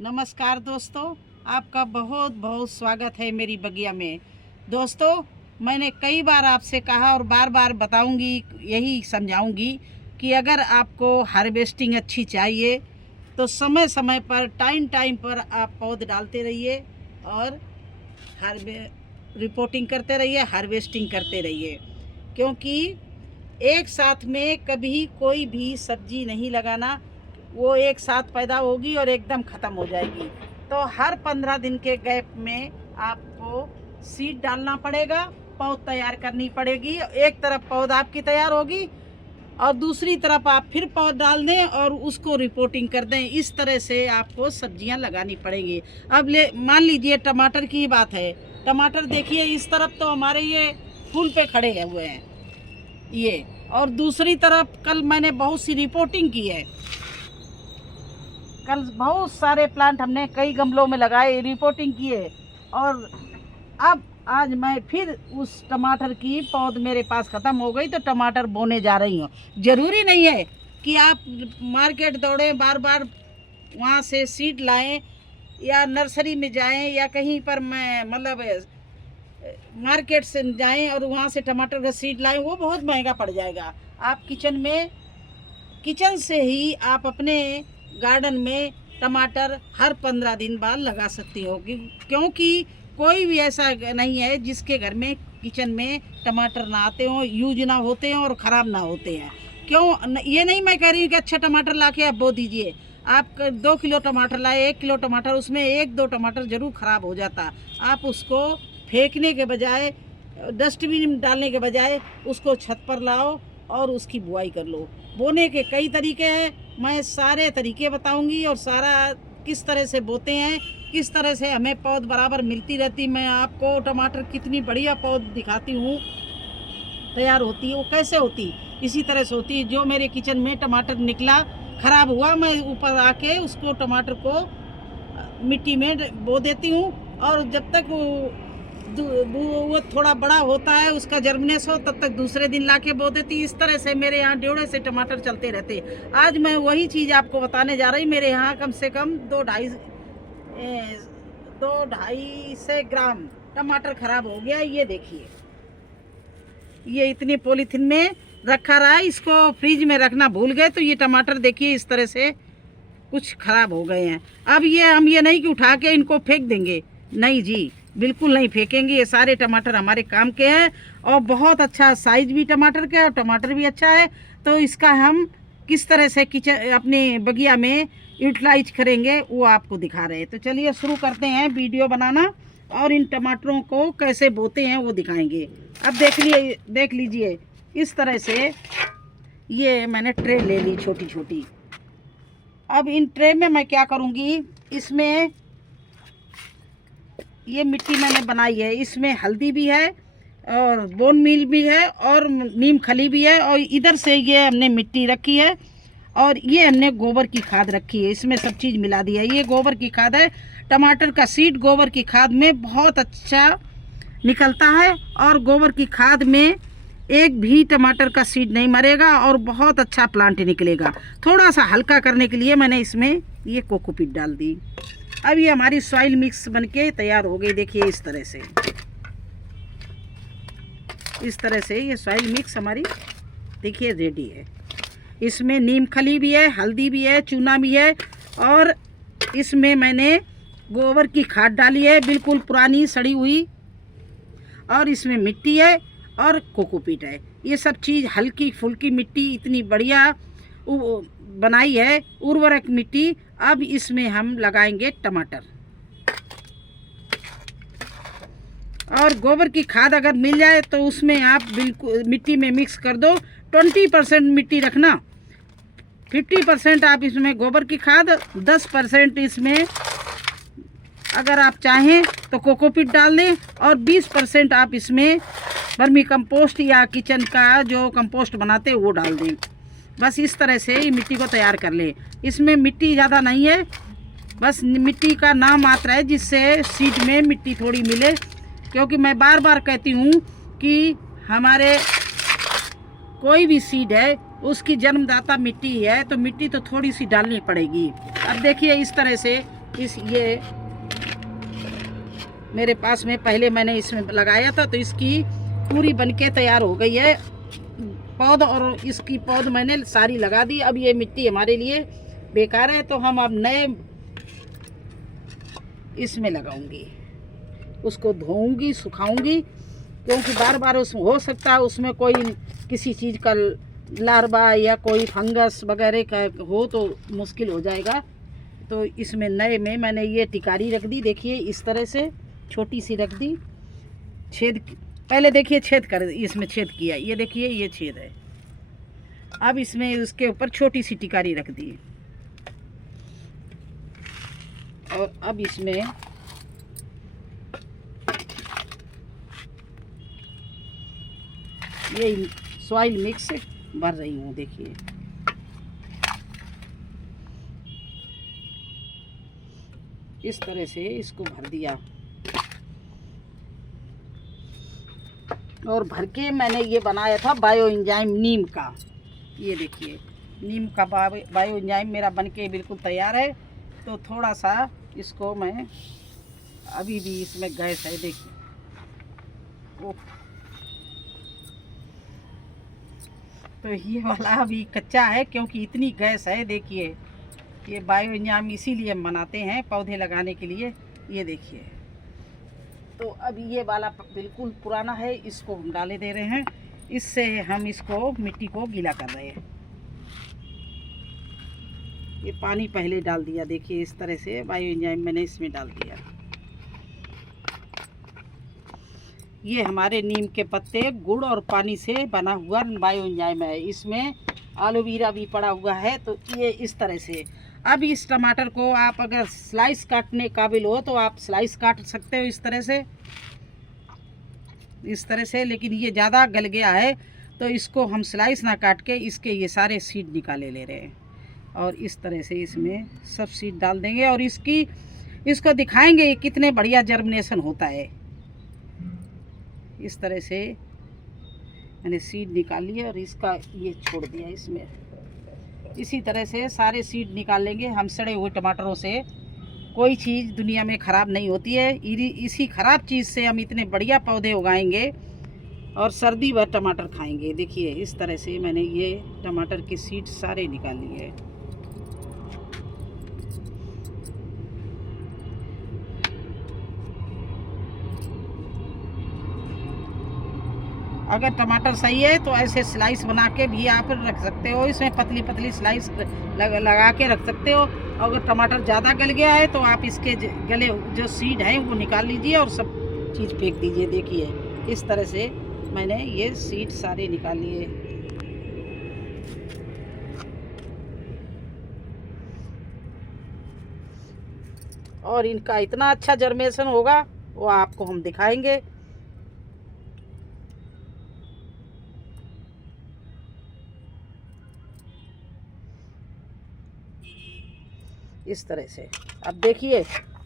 नमस्कार दोस्तों, आपका बहुत बहुत स्वागत है मेरी बगिया में। दोस्तों, मैंने कई बार आपसे कहा और बार बार बताऊंगी, यही समझाऊंगी कि अगर आपको हार्वेस्टिंग अच्छी चाहिए तो समय समय पर टाइम टाइम पर आप पौध डालते रहिए और रिपोर्टिंग करते रहिए, हार्वेस्टिंग करते रहिए। क्योंकि एक साथ में कभी कोई भी सब्जी नहीं लगाना, वो एक साथ पैदा होगी और एकदम ख़त्म हो जाएगी। तो हर 15 दिन के गैप में आपको सीड डालना पड़ेगा, पौध तैयार करनी पड़ेगी। एक तरफ पौध आपकी तैयार होगी और दूसरी तरफ आप फिर पौध डाल दें और उसको रिपोर्टिंग कर दें। इस तरह से आपको सब्जियां लगानी पड़ेंगी। अब मान लीजिए टमाटर की बात है। टमाटर देखिए, इस तरफ तो हमारे ये फूल पे खड़े हुए हैं ये, और दूसरी तरफ कल मैंने बहुत सी रिपोर्टिंग की है। कल बहुत सारे प्लांट हमने कई गमलों में लगाए, रिपोर्टिंग किए, और अब आज मैं फिर उस टमाटर की पौध मेरे पास ख़त्म हो गई तो टमाटर बोने जा रही हूँ। ज़रूरी नहीं है कि आप मार्केट दौड़ें, बार बार वहाँ से सीड लाएं या नर्सरी में जाएं या कहीं पर मैं मार्केट से जाएं और वहाँ से टमाटर का सीड लाएं, वो बहुत महंगा पड़ जाएगा। आप किचन से ही आप अपने गार्डन में टमाटर हर 15 दिन बाद लगा सकती हो। क्योंकि कोई भी ऐसा नहीं है जिसके घर में किचन में टमाटर ना आते हों, यूज ना होते हैं और ख़राब ना होते हैं। क्यों, ये नहीं मैं कह रही हूँ कि अच्छा टमाटर ला के आप बो दीजिए। आप 2 किलो टमाटर लाए, 1 किलो टमाटर, उसमें 1-2 टमाटर ज़रूर ख़राब हो जाता। आप उसको फेंकने के बजाय, डस्टबिन में डालने के बजाय उसको छत पर लाओ और उसकी बुआई कर लो। बोने के कई तरीके हैं, मैं सारे तरीके बताऊंगी और सारा किस तरह से बोते हैं, किस तरह से हमें पौध बराबर मिलती रहती। मैं आपको टमाटर कितनी बढ़िया पौध दिखाती हूँ तैयार होती है, वो कैसे होती, इसी तरह से होती है। जो मेरे किचन में टमाटर निकला, ख़राब हुआ, मैं ऊपर आके उसको टमाटर को मिट्टी में बो देती हूँ और जब तक वो थोड़ा बड़ा होता है, उसका जर्मिनेस हो, तब तक दूसरे दिन लाके बो देती। इस तरह से मेरे यहाँ ड्योड़े से टमाटर चलते रहते। आज मैं वही चीज़ आपको बताने जा रही। मेरे यहाँ कम से कम 2-2.5 ग्राम टमाटर खराब हो गया। ये देखिए, ये इतने पॉलीथीन में रखा रहा है, इसको फ्रिज में रखना भूल गए तो ये टमाटर देखिए इस तरह से कुछ खराब हो गए हैं। अब हम ये नहीं कि उठा के इनको फेंक देंगे, नहीं जी, बिल्कुल नहीं फेंकेंगे। ये सारे टमाटर हमारे काम के हैं और बहुत अच्छा साइज भी टमाटर का है और टमाटर भी अच्छा है। तो इसका हम किस तरह से किचन अपने बगिया में यूटिलाइज करेंगे वो आपको दिखा रहे हैं। तो चलिए शुरू करते हैं वीडियो बनाना और इन टमाटरों को कैसे बोते हैं वो दिखाएंगे। अब देख लीजिए इस तरह से ये मैंने ट्रे ले ली छोटी छोटी। अब इन ट्रे में मैं क्या करूँगी, इसमें ये मिट्टी मैंने बनाई है, इसमें हल्दी भी है और बोन मील भी है और नीम खली भी है, और इधर से ये हमने मिट्टी रखी है और ये हमने गोबर की खाद रखी है। इसमें सब चीज़ मिला दी है। ये गोबर की खाद है। टमाटर का सीड गोबर की खाद में बहुत अच्छा निकलता है और गोबर की खाद में एक भी टमाटर का सीड नहीं मरेगा और बहुत अच्छा प्लांट निकलेगा। थोड़ा सा हल्का करने के लिए मैंने इसमें ये कोकोपीट डाल दी। अब ये हमारी सॉइल मिक्स बनके तैयार हो गई। देखिए इस तरह से ये सॉइल मिक्स हमारी देखिए रेडी है। इसमें नीम खली भी है, हल्दी भी है, चूना भी है और इसमें मैंने गोबर की खाद डाली है, बिल्कुल पुरानी सड़ी हुई, और इसमें मिट्टी है और कोकोपीट है। ये सब चीज़ हल्की फुल्की मिट्टी इतनी बढ़िया बनाई है, उर्वरक मिट्टी। अब इसमें हम लगाएंगे टमाटर और गोबर की खाद अगर मिल जाए तो उसमें आप बिल्कुल मिट्टी में मिक्स कर दो। 20% मिट्टी रखना, 50% आप इसमें गोबर की खाद, 10% इसमें अगर आप चाहें तो कोकोपीट डाल दें और 20% आप इसमें वर्मी कंपोस्ट या किचन का जो कंपोस्ट बनाते हैं वो डाल दें। बस इस तरह से ही मिट्टी को तैयार कर ले। इसमें मिट्टी ज़्यादा नहीं है, बस मिट्टी का नाम मात्र है जिससे सीड में मिट्टी थोड़ी मिले। क्योंकि मैं बार बार कहती हूँ कि हमारे कोई भी सीड है उसकी जन्मदाता मिट्टी है, तो मिट्टी तो थोड़ी सी डालनी पड़ेगी। अब देखिए इस तरह से ये मेरे पास में पहले मैंने इसमें लगाया था, तो इसकी पूरी बनके तैयार हो गई है पौध, और इसकी पौध मैंने सारी लगा दी। अब ये मिट्टी हमारे लिए बेकार है, तो हम अब नए इसमें लगाऊंगी, उसको धोऊंगी, सुखाऊंगी, क्योंकि बार बार उस हो सकता है उसमें कोई किसी चीज़ का लार्वा या कोई फंगस वगैरह का हो तो मुश्किल हो जाएगा। तो इसमें नए में मैंने ये टिकारी रख दी, देखिए इस तरह से छोटी सी रख दी, छेद पहले देखिए छेद कर, इसमें छेद किया, ये देखिए ये छेद है। अब इसमें उसके ऊपर छोटी सी टिकारी रख दी, और अब इसमें ये सॉइल मिक्स भर रही हूँ, देखिए इस तरह से इसको भर दिया। और भर के मैंने ये बनाया था बायो एंजाइम नीम का, ये देखिए नीम का बायो एंजाइम मेरा बनके बिल्कुल तैयार है। तो थोड़ा सा इसको मैं, अभी भी इसमें गैस है, देखिए ओह, तो ये वाला अभी कच्चा है क्योंकि इतनी गैस है। देखिए ये बायो एंजाइम इसीलिए हम बनाते हैं पौधे लगाने के लिए, ये देखिए। तो अभी ये वाला बिल्कुल पुराना है, इसको हम डाले दे रहे हैं, इससे हम इसको मिट्टी को गीला कर रहे हैं। ये पानी पहले डाल दिया, देखिए इस तरह से बायो एंजाइम मैंने इसमें डाल दिया। ये हमारे नीम के पत्ते, गुड़ और पानी से बना हुआ बायो एंजाइम है, इसमें एलोवेरा भी पड़ा हुआ है। तो ये इस तरह से, अब इस टमाटर को आप अगर स्लाइस काटने काबिल हो तो आप स्लाइस काट सकते हो इस तरह से, लेकिन ये ज़्यादा गल गया है तो इसको हम स्लाइस ना काट के इसके ये सारे सीड निकाले ले रहे हैं, और इस तरह से इसमें सब सीड डाल देंगे और इसको दिखाएंगे कितने बढ़िया जर्मिनेशन होता है। इस तरह से मैंने सीड निकाल लिए और इसका ये छोड़ दिया इसमें। इसी तरह से सारे सीड निकाल लेंगे हम। सड़े हुए टमाटरों से कोई चीज़ दुनिया में ख़राब नहीं होती है, इसी ख़राब चीज़ से हम इतने बढ़िया पौधे उगाएंगे और सर्दी भर टमाटर खाएंगे। देखिए इस तरह से मैंने ये टमाटर के सीड सारे निकाल लिए। अगर टमाटर सही है तो ऐसे स्लाइस बना के भी आप रख सकते हो, इसमें पतली पतली स्लाइस लगा के रख सकते हो। अगर टमाटर ज़्यादा गल गया है तो आप इसके गले जो सीड हैं वो निकाल लीजिए और सब चीज़ फेंक दीजिए। देखिए इस तरह से मैंने ये सीड सारे निकाल लिए। और इनका इतना अच्छा जर्मिनेशन होगा वो आपको हम दिखाएंगे। इस तरह से अब देखिए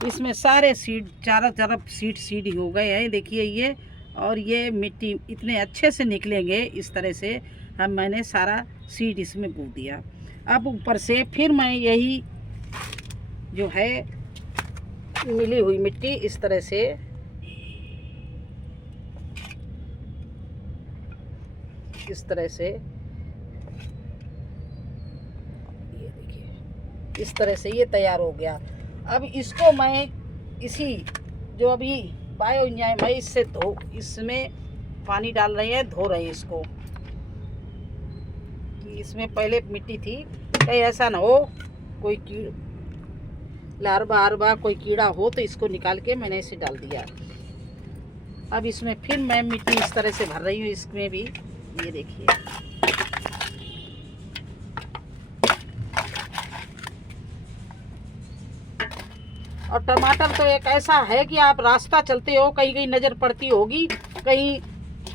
इसमें सारे सीड चारों तरफ सीड ही हो गए हैं, देखिए ये। और ये मिट्टी इतने अच्छे से निकलेंगे इस तरह से मैंने सारा सीड इसमें बो दिया। अब ऊपर से फिर मैं यही जो है मिली हुई मिट्टी इस तरह से इस तरह से ये तैयार हो गया। अब इसको मैं इसी जो अभी बायो एंजाइम है इसमें पानी डाल रहे हैं, धो रहे हैं इसको कि इसमें पहले मिट्टी थी, कहीं ऐसा ना हो कोई लार्वा कोई कीड़ा हो तो इसको निकाल के मैंने इसे डाल दिया। अब इसमें फिर मैं मिट्टी इस तरह से भर रही हूँ, इसमें भी ये देखिए। और टमाटर तो एक ऐसा है कि आप रास्ता चलते हो, कहीं कहीं नज़र पड़ती होगी, कहीं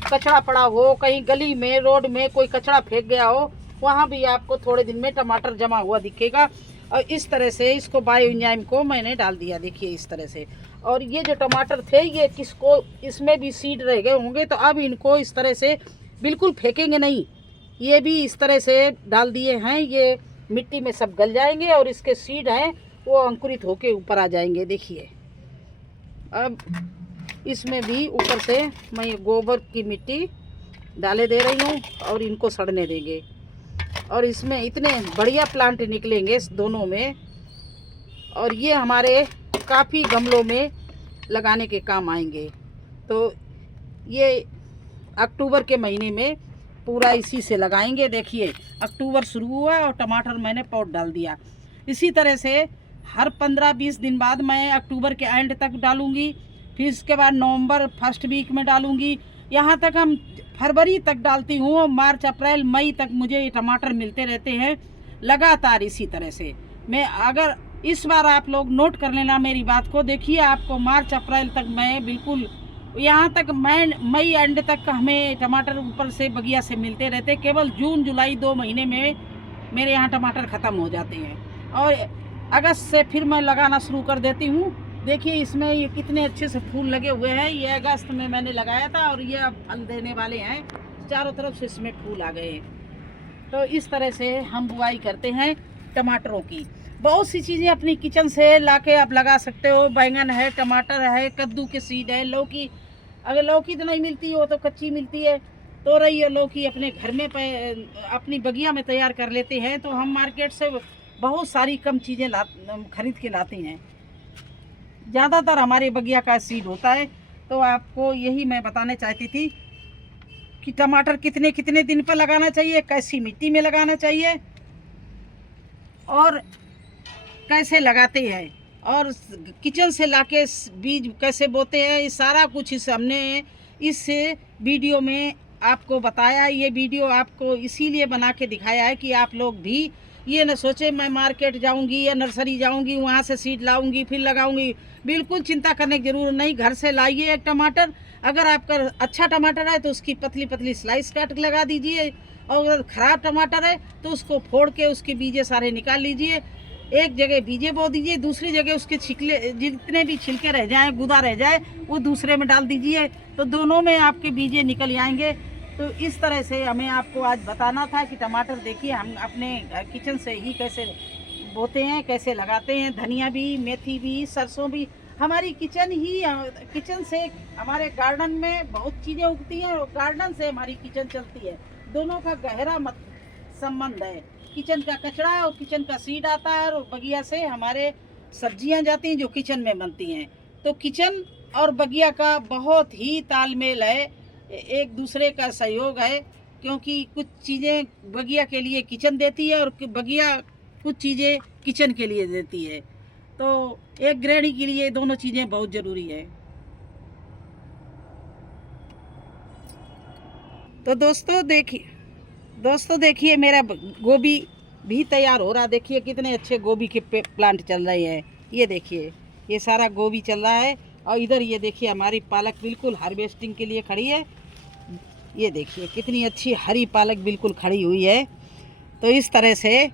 कचरा पड़ा हो, कहीं गली में रोड में कोई कचरा फेंक गया हो, वहाँ भी आपको थोड़े दिन में टमाटर जमा हुआ दिखेगा। और इस तरह से इसको बायो एंजाइम को मैंने डाल दिया, देखिए इस तरह से। और ये जो टमाटर थे ये किसको इसमें भी सीड रह गए होंगे, तो अब इनको इस तरह से बिल्कुल फेंकेंगे नहीं, ये भी इस तरह से डाल दिए हैं, ये मिट्टी में सब गल जाएंगे और इसके सीड हैं वो अंकुरित होके ऊपर आ जाएंगे। देखिए अब इसमें भी ऊपर से मैं ये गोबर की मिट्टी डाले दे रही हूँ और इनको सड़ने देंगे। और इसमें इतने बढ़िया प्लांट निकलेंगे इस दोनों में, और ये हमारे काफ़ी गमलों में लगाने के काम आएंगे। तो ये अक्टूबर के महीने में पूरा इसी से लगाएंगे। देखिए अक्टूबर शुरू हुआ और टमाटर मैंने पॉट डाल दिया। इसी तरह से हर 15-20 दिन बाद मैं अक्टूबर के एंड तक डालूंगी, फिर इसके बाद नवंबर फर्स्ट वीक में डालूंगी, यहाँ तक हम फरवरी तक डालती हूँ। मार्च अप्रैल मई तक मुझे ये टमाटर मिलते रहते हैं लगातार इसी तरह से। मैं अगर इस बार आप लोग नोट कर लेना मेरी बात को, देखिए आपको मार्च अप्रैल तक मैं बिल्कुल यहाँ तक मई एंड तक हमें टमाटर ऊपर से बगिया से मिलते रहते। केवल जून जुलाई 2 महीने में मेरे यहाँ टमाटर ख़त्म हो जाते हैं और अगस्त से फिर मैं लगाना शुरू कर देती हूँ। देखिए इसमें ये कितने अच्छे से फूल लगे हुए हैं। ये अगस्त में मैंने लगाया था और ये अब फल देने वाले हैं, चारों तरफ से इसमें फूल आ गए। तो इस तरह से हम बुआई करते हैं टमाटरों की। बहुत सी चीज़ें अपनी किचन से लाके आप लगा सकते हो। बैंगन है, टमाटर है, कद्दू के सीड है, लौकी। अगर लौकी तो नहीं मिलती हो तो कच्ची मिलती है, तो रही लौकी अपने घर में अपनी बगिया में तैयार कर लेते हैं। तो हम मार्केट से बहुत सारी कम चीज़ें खरीद के लाते हैं। ज़्यादातर हमारे बगिया का सीड होता है। तो आपको यही मैं बताना चाहती थी कि टमाटर कितने कितने दिन पर लगाना चाहिए, कैसी मिट्टी में लगाना चाहिए और कैसे लगाते हैं, और किचन से लाके बीज कैसे बोते हैं, ये सारा कुछ हमने इस वीडियो में आपको बताया। ये वीडियो आपको इसीलिए बना के दिखाया है कि आप लोग भी ये न सोचे मैं मार्केट जाऊंगी या नर्सरी जाऊंगी वहाँ से सीड लाऊंगी फिर लगाऊंगी। बिल्कुल चिंता करने की जरूरत नहीं। घर से लाइए एक टमाटर, अगर आपका अच्छा टमाटर है तो उसकी पतली पतली स्लाइस काट के लगा दीजिए, और अगर ख़राब टमाटर है तो उसको फोड़ के उसके बीजे सारे निकाल लीजिए। एक जगह बीजे बो दीजिए, दूसरी जगह उसके छिलके जितने भी छिलके रह जाएँ, गुदा रह जाए, वो दूसरे में डाल दीजिए, तो दोनों में आपके बीजे निकल आएंगे। तो इस तरह से हमें आपको आज बताना था कि टमाटर देखिए हम अपने किचन से ही कैसे बोते हैं, कैसे लगाते हैं। धनिया भी, मेथी भी, सरसों भी हमारी किचन से हमारे गार्डन में बहुत चीज़ें उगती हैं और गार्डन से हमारी किचन चलती है। दोनों का गहरा संबंध है। किचन का कचरा और किचन का सीड आता है और बगिया से हमारे सब्जियां जाती हैं जो किचन में बनती हैं। तो किचन और बगिया का बहुत ही तालमेल है, एक दूसरे का सहयोग है, क्योंकि कुछ चीज़ें बगिया के लिए किचन देती है और बगिया कुछ चीज़ें किचन के लिए देती है। तो एक गृहिणी के लिए दोनों चीज़ें बहुत ज़रूरी है। तो दोस्तों देखिए मेरा गोभी भी तैयार हो रहा। देखिए कितने अच्छे गोभी के प्लांट चल रहे हैं। ये देखिए ये सारा गोभी चल रहा है, और इधर ये देखिए हमारी पालक बिल्कुल हार्वेस्टिंग के लिए खड़ी है। ये देखिए कितनी अच्छी हरी पालक बिल्कुल खड़ी हुई है। तो इस तरह से,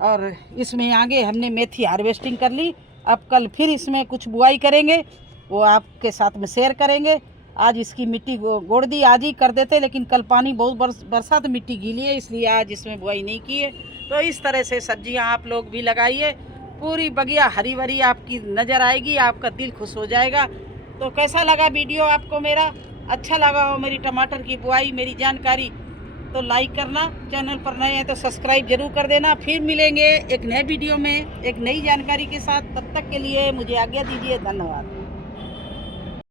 और इसमें आगे हमने मेथी हार्वेस्टिंग कर ली। अब कल फिर इसमें कुछ बुआई करेंगे, वो आपके साथ में शेयर करेंगे। आज इसकी मिट्टी गोड़ दी, आज ही कर देते, लेकिन कल पानी बहुत बरसात मिट्टी गीली है, इसलिए आज इसमें बुआई नहीं की है। तो इस तरह से सब्जियां आप लोग भी लगाइए, पूरी बगिया हरी भरी आपकी नज़र आएगी, आपका दिल खुश हो जाएगा। तो कैसा लगा वीडियो आपको मेरा? अच्छा लगा हो मेरी टमाटर की बुआई, मेरी जानकारी, तो लाइक करना। चैनल पर नए हैं तो सब्सक्राइब जरूर कर देना। फिर मिलेंगे एक नए वीडियो में एक नई जानकारी के साथ। तब तक के लिए मुझे आज्ञा दीजिए। धन्यवाद।